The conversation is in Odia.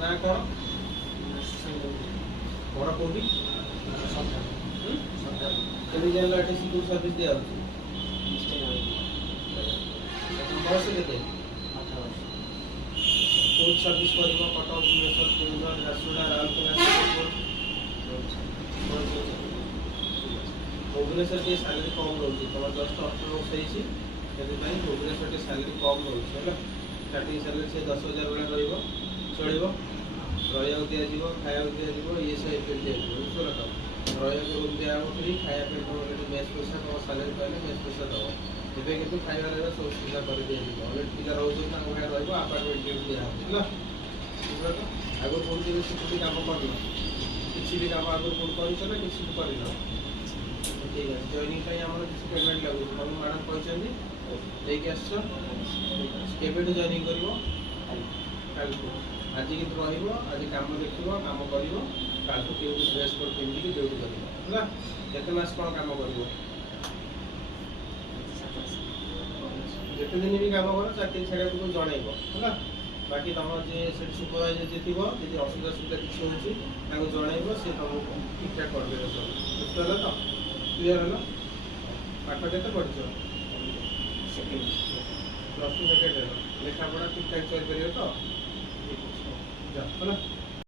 ନା କ'ଣ ଘର କେଉଁଠି? କେମିତି ଜାଣିଲ ଏଠି ସିକ୍ୟୁରିଟି ସର୍ଭିସ୍ ଦିଆହେଉଛି? ବୟସ କେତେ? କୋଉଠି ସର୍ଭିସ୍ କରିବ? କଟକ, ଭୁବନେଶ୍ୱର, କେନ୍ଦୁଝର, ଝାରସୁଗୁଡ଼ା, ରାଉରକେଲା, ଭୁବନେଶ୍ୱର ଟିକେ ସାଲେରୀ କମ୍ ରହୁଛି। ତୁମର ଜଷ୍ଟ 18 ବର୍ଷ ହେଇଛି, ସେଥିପାଇଁ ଭୁବନେଶ୍ୱର ଟିକେ ସାଲେରୀ କମ୍ ରହୁଛି ହେଲା। ଷ୍ଟାର୍ଟିଂ ସାଲେରୀ ସେ 10,000 ଭଳିଆ ରହିବ, ଚଳିବ। ରହିବାକୁ ଦିଆଯିବ, ଖାଇବାକୁ ଦିଆଯିବ, ESIP ଦିଆଯିବ, ବୁଝିଲ ତ? ରହିବାକୁ ରୁମ୍ ଦିଆହେବ ଫ୍ରି, ଖାଇବା ପାଇଁ ତୁମର ଯଦି ମେସ୍ ପଇସା ତୁମ ସାଲେରୀ ପାଇଲେ ମେସ୍ ପଇସା ଦେବ। ଏବେ କିନ୍ତୁ ଖାଇବା ରହିବା ସବୁ ସୁବିଧା କରିଦିଆଯିବ। ଅଲରେଡ଼ି ପିଲା ରହୁଛନ୍ତି, ତାଙ୍କ ଭଳିଆ ରହିବ, ଆପାର୍ଟମେଣ୍ଟ ଦିଆହେବ ହେଲା। ବୁଝିଲ ତ? ଆଗରୁ କୋଉଠି ବି ସିକ୍ୟୁରିଟି କାମ କରିନ, କିଛି ବି କାମ ଆଗରୁ କୋଉଠି କରିଛ ନା କିଛି ବି କରିନ? ଠିକ୍ ଅଛି। ଜଏନିଂ ପାଇଁ ଆମର କିଛି ପେମେଣ୍ଟ ଲାଗୁଛି, ତମକୁ ମ୍ୟାଡ଼ାମ୍ କହିଛନ୍ତି ଦେଇକି ଆସିଛ। କେବେଠୁ ଜଏନିଂ କରିବ? କାଲିଠୁ। ଆଜି କିନ୍ତୁ ରହିବ, ଆଜି କାମ ଦେଖିବ, କାମ କରିବ, କାଲିଠୁ କେଉଁଠି ଡ୍ରେସ୍ କୋଟ୍ ପିନ୍ଧିକି ଡ୍ୟୁଟି କରିବ ହେଲା। କେତେ ମାସ କ'ଣ କାମ କରିବ? ଯେତେ ଦିନ ବି କାମ କର, ଚାକିରି ଛାଡ଼ିବାକୁ ଜଣାଇବ ହେଲା। ବାକି ତୁମର ଯିଏ ସେଠି ସୁପରଭାଇଜର ଯିଏ ଥିବ, ଯଦି ଅସୁବିଧା କିଛି ହେଉଛି ତାଙ୍କୁ ଜଣାଇବ, ସେ ତୁମକୁ ଠିକ୍ଠାକ୍ କରିଦେବ ସବୁ। ବୁଝିପାରିଲ ତ? କ୍ଲିୟର ହେଲା? ପାଠ କେତେ ପଢ଼ିଛ? +2 ସେକେଣ୍ଡ ହେଲା। ଲେଖାପଢ଼ା ଠିକ୍ଠାକ୍ କରିପାରିବ ତ? ଠିକ୍ ଅଛି, ଯାଅ ହେଲା।